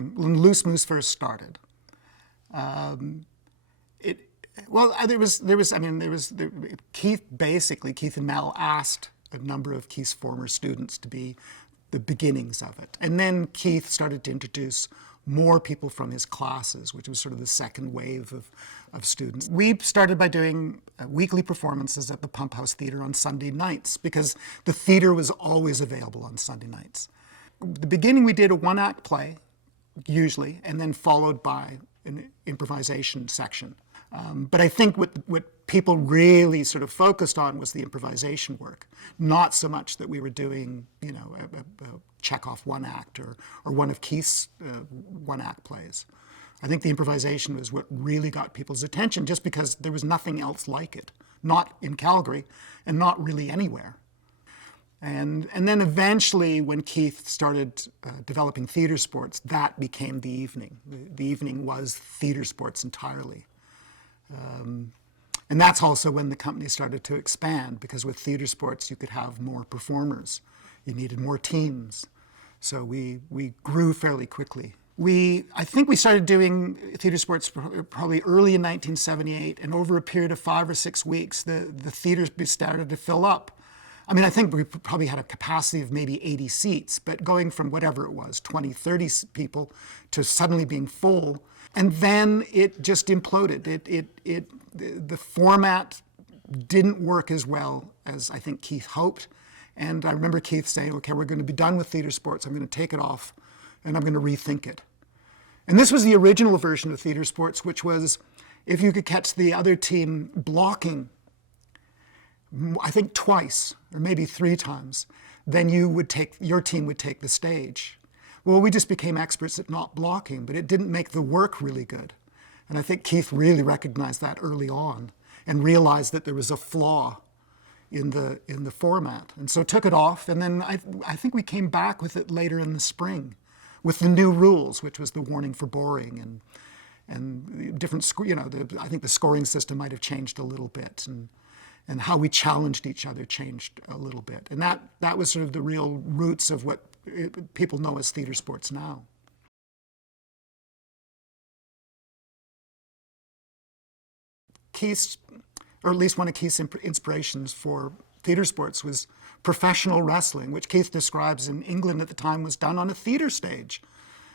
when Loose Moose first started. Keith and Mel asked a number of Keith's former students to be the beginnings of it. And then Keith started to introduce more people from his classes, which was sort of the second wave of students. We started by doing weekly performances at the Pump House Theatre on Sunday nights, because the theatre was always available on Sunday nights. At the beginning, we did a one-act play, usually, and then followed by an improvisation section. But I think what people really sort of focused on was the improvisation work, not so much that we were doing, a Chekhov one-act or one of Keith's one-act plays. I think the improvisation was what really got people's attention, just because there was nothing else like it, not in Calgary and not really anywhere. And then eventually, when Keith started developing Theatresports, that became the evening. The evening was Theatresports entirely. And that's also when the company started to expand, because with Theatresports you could have more performers. You needed more teams. So we grew fairly quickly. I think we started doing Theatresports probably early in 1978, and over a period of 5 or 6 weeks, the theaters started to fill up. I mean, I think we probably had a capacity of maybe 80 seats, but going from whatever it was, 20, 30 people, to suddenly being full. And then it just imploded. The format didn't work as well as I think Keith hoped. And I remember Keith saying, okay, we're going to be done with Theatresports. I'm going to take it off and I'm going to rethink it. And this was the original version of Theatresports, which was if you could catch the other team blocking, I think twice or maybe 3 times, then your team would take the stage. Well, we just became experts at not blocking, but it didn't make the work really good. And I think Keith really recognized that early on and realized that there was a flaw in the format. And so took it off, and then I think we came back with it later in the spring with the new rules, which was the warning for boring and different, I think the scoring system might have changed a little bit, and how we challenged each other changed a little bit. And that was sort of the real roots of what people know as Theatresports now. Keith's, or at least one of Keith's inspirations for Theatresports was professional wrestling, which Keith describes in England at the time was done on a theatre stage.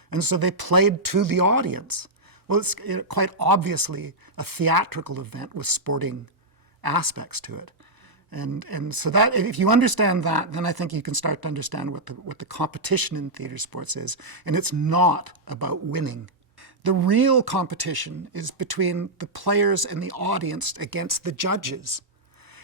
And so they played to the audience. Well, it's quite obviously a theatrical event with sporting aspects to it. And so that, if you understand that, then I think you can start to understand what the competition in Theatresports is. And it's not about winning. The real competition is between the players and the audience against the judges.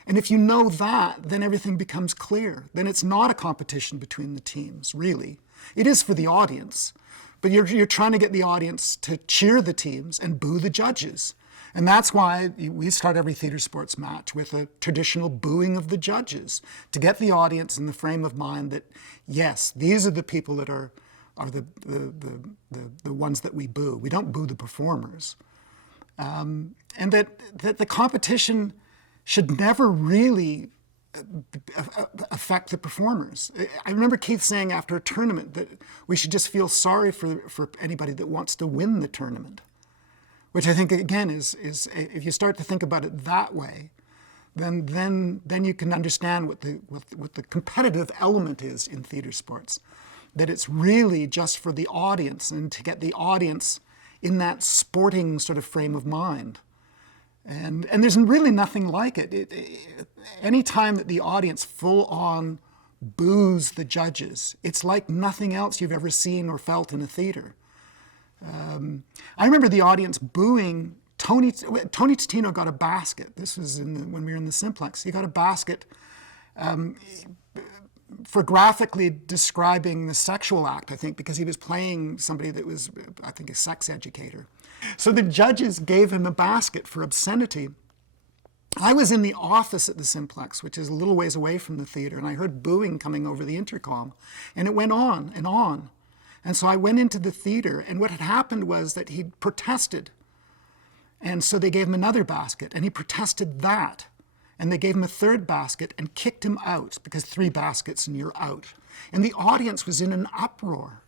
And if you know that, then everything becomes clear. Then it's not a competition between the teams, really. It is for the audience, but you're trying to get the audience to cheer the teams and boo the judges. And that's why we start every Theatresports match with a traditional booing of the judges, to get the audience in the frame of mind that, yes, these are the people that are the ones that we boo. We don't boo the performers. And that the competition should never really affect the performers. I remember Keith saying after a tournament that we should just feel sorry for anybody that wants to win the tournament, which I think, again, is if you start to think about it that way, then you can understand what the competitive element is in Theatresports. That it's really just for the audience and to get the audience in that sporting sort of frame of mind. And there's really nothing like it. Any time that the audience full on boos the judges, it's like nothing else you've ever seen or felt in a theater. I remember the audience booing Tony Totino got a basket. This was when we were in the Simplex. He got a basket for graphically describing the sexual act, I think, because he was playing somebody that was, I think, a sex educator. So the judges gave him a basket for obscenity. I was in the office at the Simplex, which is a little ways away from the theater, and I heard booing coming over the intercom, and it went on and on. And so I went into the theater, and what had happened was that he protested. And so they gave him another basket, and he protested that. And they gave him a third basket and kicked him out, because 3 baskets and you're out. And the audience was in an uproar.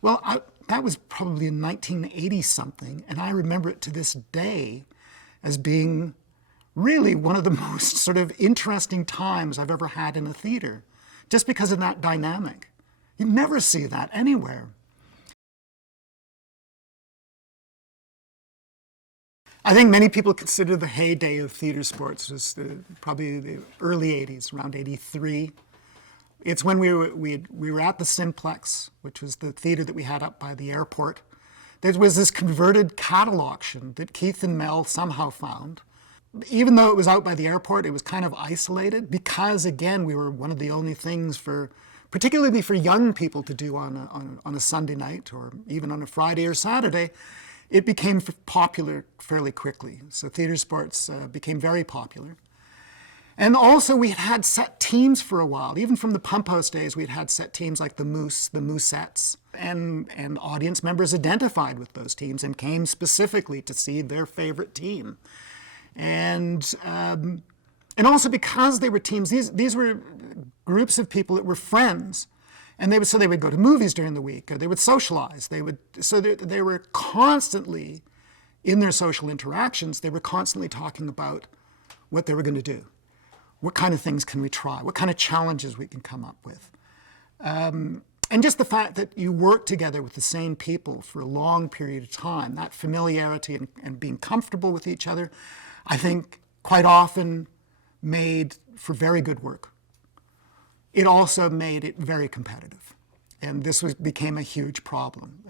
Well, that was probably in 1980 something, and I remember it to this day as being really one of the most sort of interesting times I've ever had in a theater, just because of that dynamic. You never see that anywhere. I think many people consider the heyday of Theatresports was probably the early 80s, around 83. It's when we were at the Simplex, which was the theater that we had up by the airport. There was this converted cattle auction that Keith and Mel somehow found. Even though it was out by the airport, it was kind of isolated because, again, we were one of the only things particularly for young people to do on a Sunday night or even on a Friday or Saturday. It became popular fairly quickly. So Theatresports became very popular. And also we had set teams for a while. Even from the Pump House days, we had set teams like the Moose, the Moosettes. And audience members identified with those teams and came specifically to see their favorite team. And also because they were teams, these were groups of people that were friends. And they would go to movies during the week, or they would socialize. They were constantly, in their social interactions, they were constantly talking about what they were going to do. What kind of things can we try? What kind of challenges we can come up with? And just the fact that you work together with the same people for a long period of time, that familiarity and being comfortable with each other, I think quite often made for very good work. It also made it very competitive. And this became a huge problem.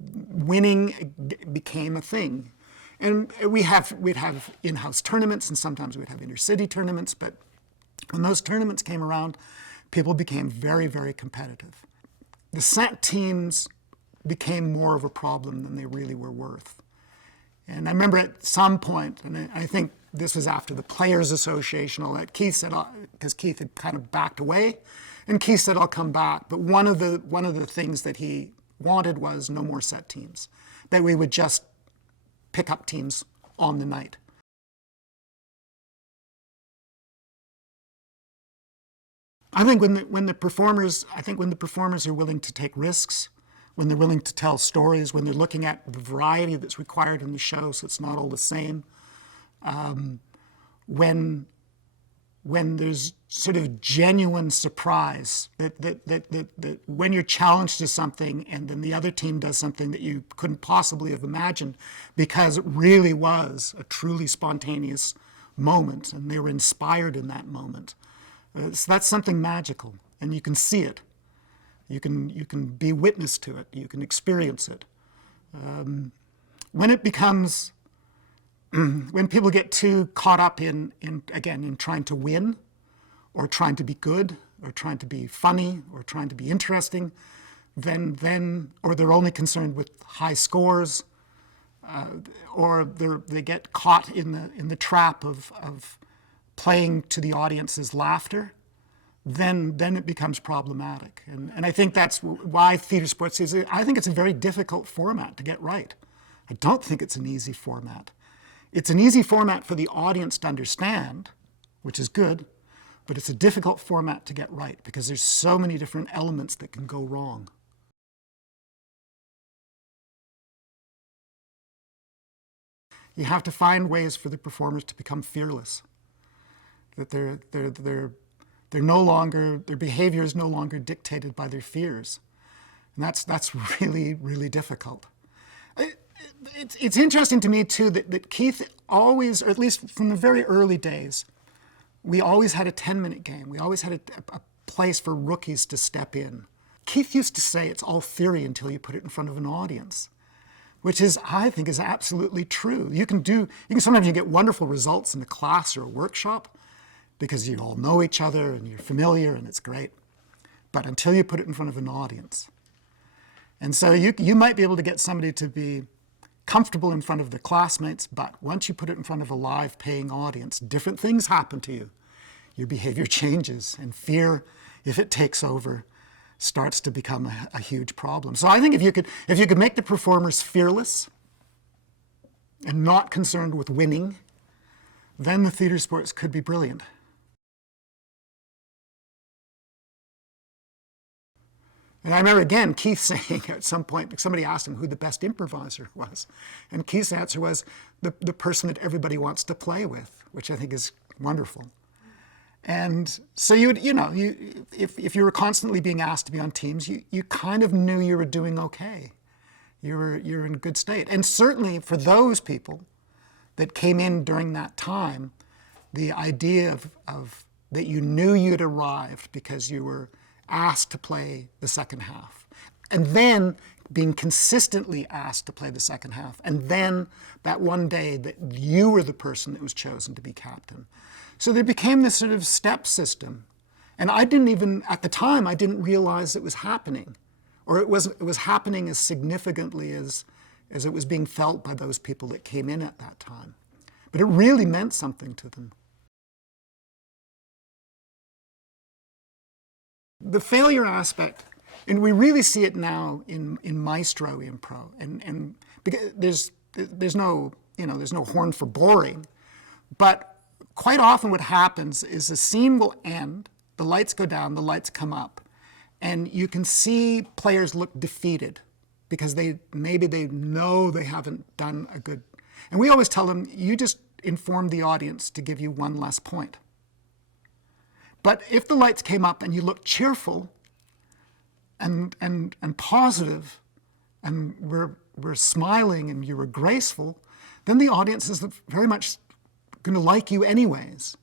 Winning became a thing. And we'd have in-house tournaments, and sometimes we'd have intercity tournaments, but when those tournaments came around, people became very, very competitive. The set teams became more of a problem than they really were worth. And I remember at some point, and I think this was after the Players Association, all that, Keith said, because Keith had kind of backed away, and Keith said, I'll come back. But one of the things that he wanted was no more set teams, that we would just pick up teams on the night. I think when the performers are willing to take risks, when they're willing to tell stories, when they're looking at the variety that's required in the show, so it's not all the same, when there's sort of genuine surprise, that when you're challenged to something and then the other team does something that you couldn't possibly have imagined because it really was a truly spontaneous moment and they were inspired in that moment. So that's something magical, and you can see it. You can be witness to it. You can experience it. When it becomes, when people get too caught up in trying to win, or trying to be good, or trying to be funny, or trying to be interesting, or they're only concerned with high scores, or they get caught in the trap of playing to the audience's laughter, then it becomes problematic. And I think that's why Theatresports is, I think it's a very difficult format to get right. I don't think it's an easy format. It's an easy format for the audience to understand, which is good, but it's a difficult format to get right because there's so many different elements that can go wrong. You have to find ways for the performers to become fearless. That they're no longer, their behavior is no longer dictated by their fears. And that's really, really difficult. It's interesting to me, too, that Keith always, or at least from the very early days, we always had a 10-minute game. We always had a place for rookies to step in. Keith used to say it's all theory until you put it in front of an audience, which is, I think, is absolutely true. Sometimes you get wonderful results in a class or a workshop because you all know each other and you're familiar and it's great. But until you put it in front of an audience. And so you might be able to get somebody to be comfortable in front of their classmates, but once you put it in front of a live paying audience, different things happen to you. Your behavior changes, and fear, if it takes over, starts to become a huge problem. So I think if you could make the performers fearless and not concerned with winning, then the Theatresports could be brilliant. And I remember, again, Keith saying at some point, somebody asked him who the best improviser was. And Keith's answer was the person that everybody wants to play with, which I think is wonderful. And so if you were constantly being asked to be on teams, you kind of knew you were doing okay. You're in good state. And certainly for those people that came in during that time, the idea of that you knew you'd arrived because you were asked to play the second half, and then being consistently asked to play the second half, and then that one day that you were the person that was chosen to be captain. So there became this sort of step system. And I didn't even, at the time, I didn't realize it was happening, or it was happening as significantly as it was being felt by those people that came in at that time. But it really meant something to them. The failure aspect, and we really see it now in maestro impro, and because there's no horn for boring, but quite often what happens is the scene will end, the lights go down, the lights come up, and you can see players look defeated because maybe they know they haven't done a good, and we always tell them, you just inform the audience to give you one less point. But if the lights came up and you looked cheerful and positive and were smiling and you were graceful, then the audience is very much going to like you anyways.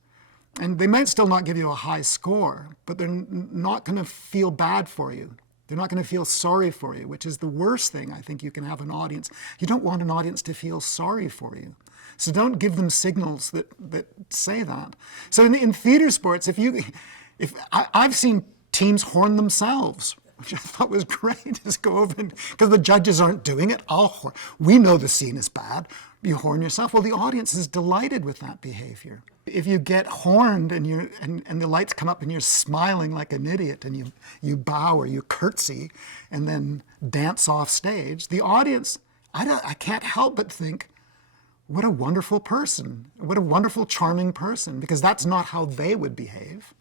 And they might still not give you a high score, but they're not going to feel bad for you. They're not going to feel sorry for you, which is the worst thing I think you can have an audience. You don't want an audience to feel sorry for you. So don't give them signals that say that. So in theater sports, I've seen teams horn themselves, which I thought was great. Just go over because the judges aren't doing it. I'll horn. We know the scene is bad. You horn yourself. Well, the audience is delighted with that behavior. If you get horned and the lights come up and you're smiling like an idiot and you bow or you curtsy and then dance off stage, the audience, I can't help but think, what a wonderful person. What a wonderful, charming person, because that's not how they would behave.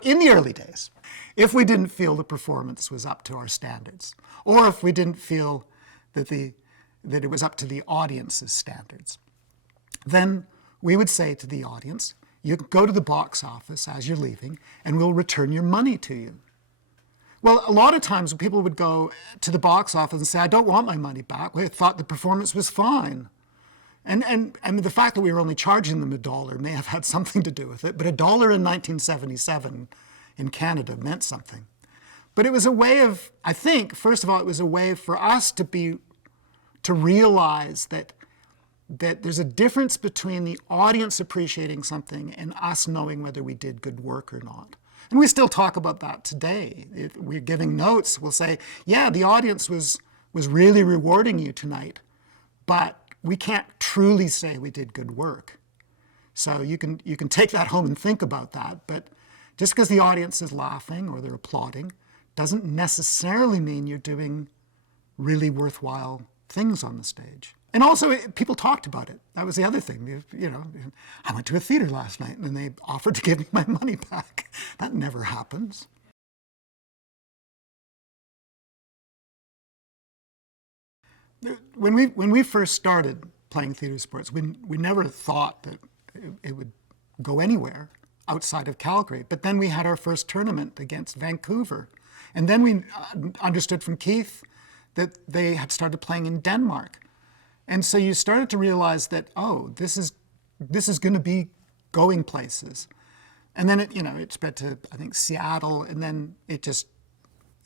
In the early days, if we didn't feel the performance was up to our standards, or if we didn't feel that it was up to the audience's standards, then we would say to the audience, you go to the box office as you're leaving, and we'll return your money to you. Well, a lot of times people would go to the box office and say, I don't want my money back. I thought the performance was fine. And the fact that we were only charging them $1 may have had something to do with it, but $1 in 1977 in Canada meant something. But it was a way of, I think, first of all, it was a way for us to realize that there's a difference between the audience appreciating something and us knowing whether we did good work or not. And we still talk about that today. If we're giving notes, we'll say, yeah, the audience was really rewarding you tonight, but we can't truly say we did good work. So you can take that home and think about that, but just because the audience is laughing or they're applauding doesn't necessarily mean you're doing really worthwhile things on the stage. And also, people talked about it. That was the other thing. I went to a theater last night and they offered to give me my money back. That never happens. When we first started playing theater sports, we never thought that it would go anywhere outside of Calgary. But then we had our first tournament against Vancouver. And then we understood from Keith that they had started playing in Denmark. And so you started to realize that, oh, this is going to be going places. And then it spread to, I think, Seattle, and then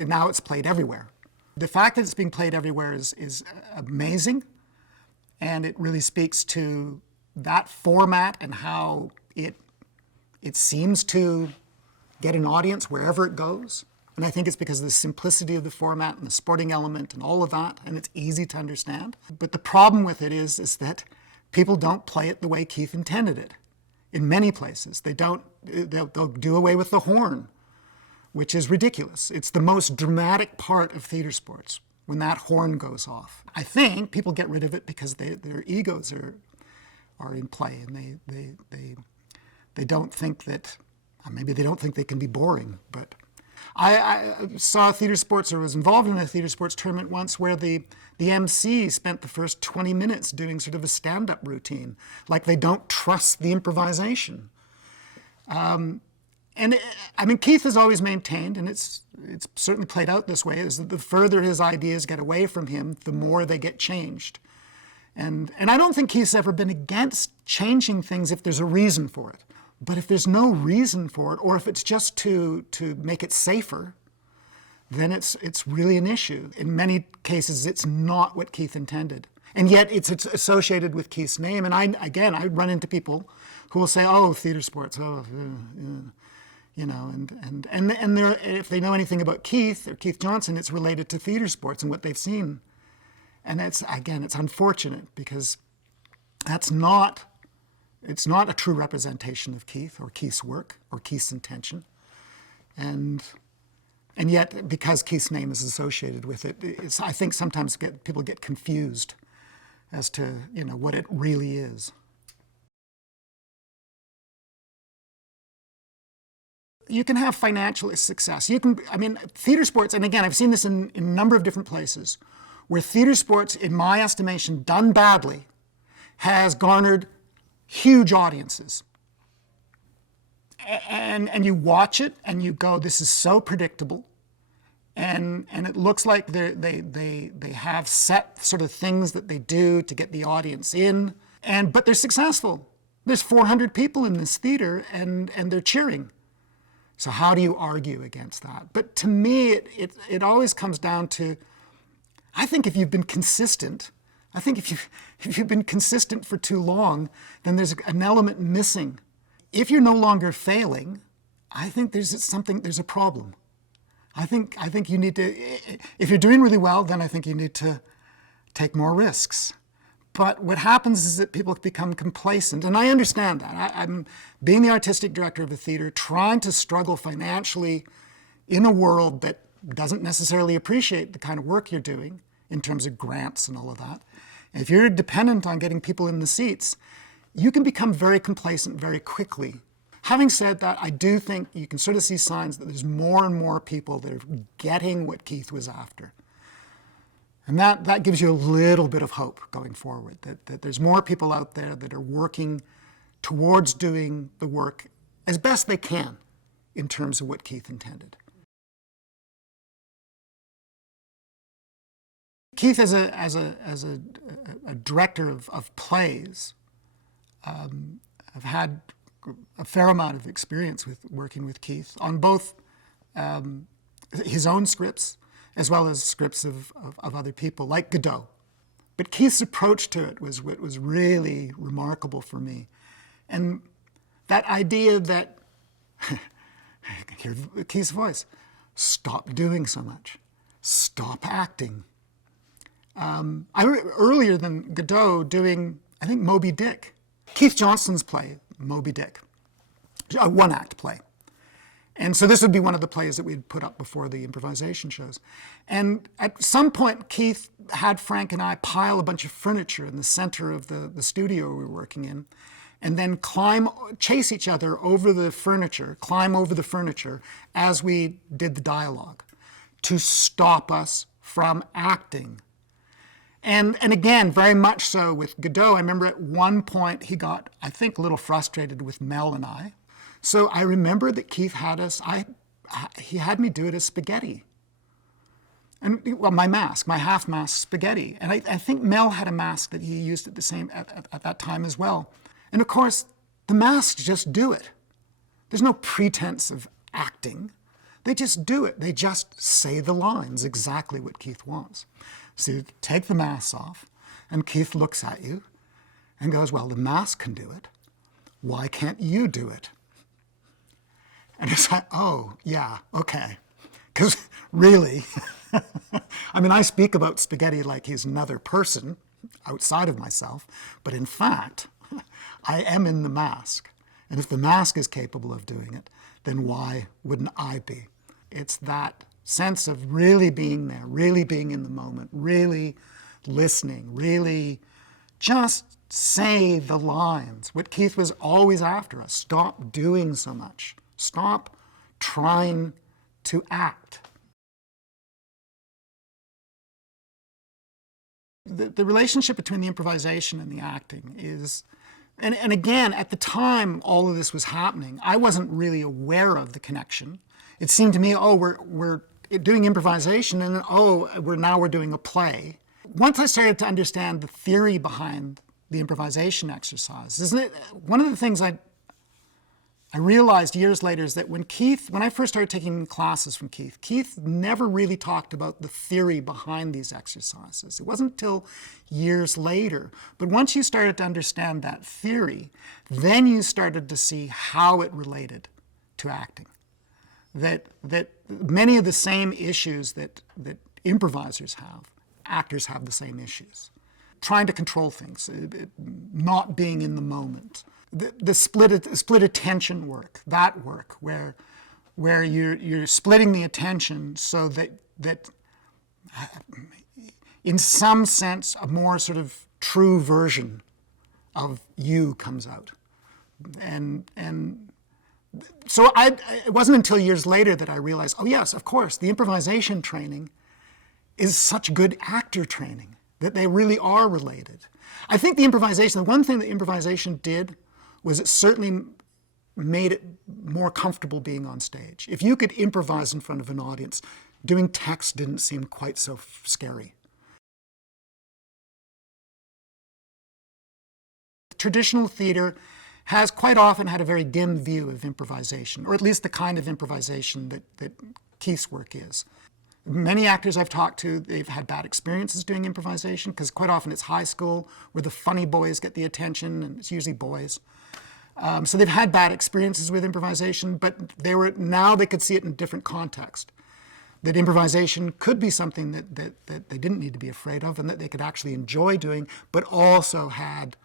now it's played everywhere. The fact that it's being played everywhere is amazing, and it really speaks to that format and how it seems to get an audience wherever it goes. And I think it's because of the simplicity of the format and the sporting element and all of that, and it's easy to understand. But the problem with it is that people don't play it the way Keith intended it. In many places, they'll do away with the horn, which is ridiculous. It's the most dramatic part of theater sports, when that horn goes off. I think people get rid of it because their egos are in play, and they don't think that Maybe they don't think they can be boring, but I saw Theatresports, or was involved in a Theatresports tournament once, where the MC spent the first 20 minutes doing sort of a stand-up routine, like they don't trust the improvisation. And I mean, Keith has always maintained, and it's certainly played out this way, is that the further his ideas get away from him, the more they get changed. And I don't think Keith's ever been against changing things if there's a reason for it. But if there's no reason for it, or if it's just to make it safer, then it's really an issue. In many cases, it's not what Keith intended. And yet it's associated with Keith's name. And I run into people who will say, oh, Theatresports, oh, you know, and if they know anything about Keith or Keith Johnstone, it's related to Theatresports and what they've seen. And it's unfortunate, because it's not a true representation of Keith or Keith's work or Keith's intention. And yet, because Keith's name is associated with it, I think sometimes people get confused as to, you know, what it really is. You can have financial success. Theatresports, and again, I've seen this in a number of different places, where Theatresports, in my estimation, done badly, has garnered huge audiences. And you watch it and you go, this is so predictable. And it looks like they have set sort of things that they do to get the audience in. But they're successful. There's 400 people in this theater and they're cheering. So how do you argue against that? But to me, it always comes down to, I think if you've been consistent, if you've been consistent for too long, then there's an element missing. If you're no longer failing, I think there's a problem. I think you need to, if you're doing really well, then I think you need to take more risks. But what happens is that people become complacent, and I understand that. I'm being the artistic director of a theater, trying to struggle financially in a world that doesn't necessarily appreciate the kind of work you're doing in terms of grants and all of that. And if you're dependent on getting people in the seats, you can become very complacent very quickly. Having said that, I do think you can sort of see signs that there's more and more people that are getting what Keith was after. And that gives you a little bit of hope going forward, that there's more people out there that are working towards doing the work as best they can in terms of what Keith intended. Keith, as a director of plays, I've had a fair amount of experience with working with Keith on both his own scripts as well as scripts of other people, like Godot. But Keith's approach to it was what was really remarkable for me. And that idea that, hear Keith's voice, stop doing so much, stop acting. Earlier than Godot, doing, I think, Moby Dick. Keith Johnstone's play, Moby Dick, a one-act play. And so this would be one of the plays that we'd put up before the improvisation shows. And at some point, Keith had Frank and I pile a bunch of furniture in the center of the studio we were working in, and then chase each other over the furniture, climb over the furniture as we did the dialogue to stop us from acting. And again, very much so with Godot. I remember at one point he got, I think, a little frustrated with Mel and I. So I remember that Keith had he had me do it as spaghetti. And well, my mask, my half-mask spaghetti. And I think Mel had a mask that he used at that time as well. And of course, the masks just do it. There's no pretense of acting. They just do it. They just say the lines, exactly what Keith wants. So you take the mask off, and Keith looks at you and goes, well, the mask can do it. Why can't you do it? And it's like, oh, yeah, okay. Because really, I mean, I speak about spaghetti like he's another person outside of myself, but in fact, I am in the mask. And if the mask is capable of doing it, then why wouldn't I be? It's that sense of really being there, really being in the moment, really listening, really just say the lines. What Keith was always after us, stop doing so much. Stop trying to act. The relationship between the improvisation and the acting is, and again, at the time all of this was happening, I wasn't really aware of the connection. It seemed to me, oh, we're doing improvisation, and oh, we're doing a play. Once I started to understand the theory behind the improvisation exercise, isn't it? One of the things I realized years later is that when I first started taking classes from Keith never really talked about the theory behind these exercises. It wasn't until years later. But once you started to understand that theory, then you started to see how it related to acting. That many of the same issues that improvisers have, actors have the same issues. Trying to control things, not being in the moment. The split attention work, that work, where you're splitting the attention so that in some sense a more sort of true version of you comes out. And so it wasn't until years later that I realized, oh yes, of course, the improvisation training is such good actor training, that they really are related. I think the one thing that improvisation did was it certainly made it more comfortable being on stage. If you could improvise in front of an audience, doing text didn't seem quite so scary. Traditional theater has quite often had a very dim view of improvisation, or at least the kind of improvisation that Keith's work is. Many actors I've talked to, they've had bad experiences doing improvisation, because quite often it's high school where the funny boys get the attention, and it's usually boys. So they've had bad experiences with improvisation, but now they could see it in a different context. That improvisation could be something that they didn't need to be afraid of and that they could actually enjoy doing, but also had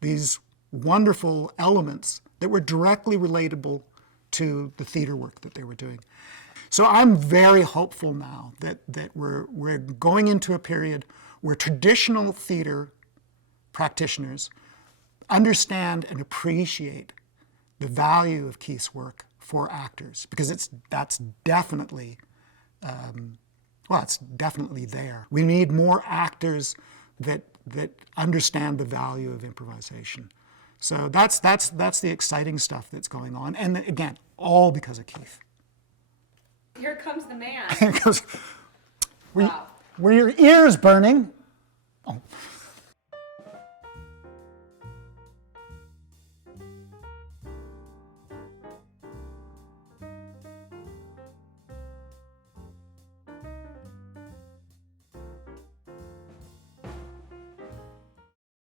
these wonderful elements that were directly relatable to the theater work that they were doing. So I'm very hopeful now that we're going into a period where traditional theater practitioners understand and appreciate the value of Keith's work for actors, because that's definitely it's definitely there. We need more actors that understand the value of improvisation. So that's the exciting stuff that's going on, and again, all because of Keith. Here comes the man. Were your ears burning? Oh.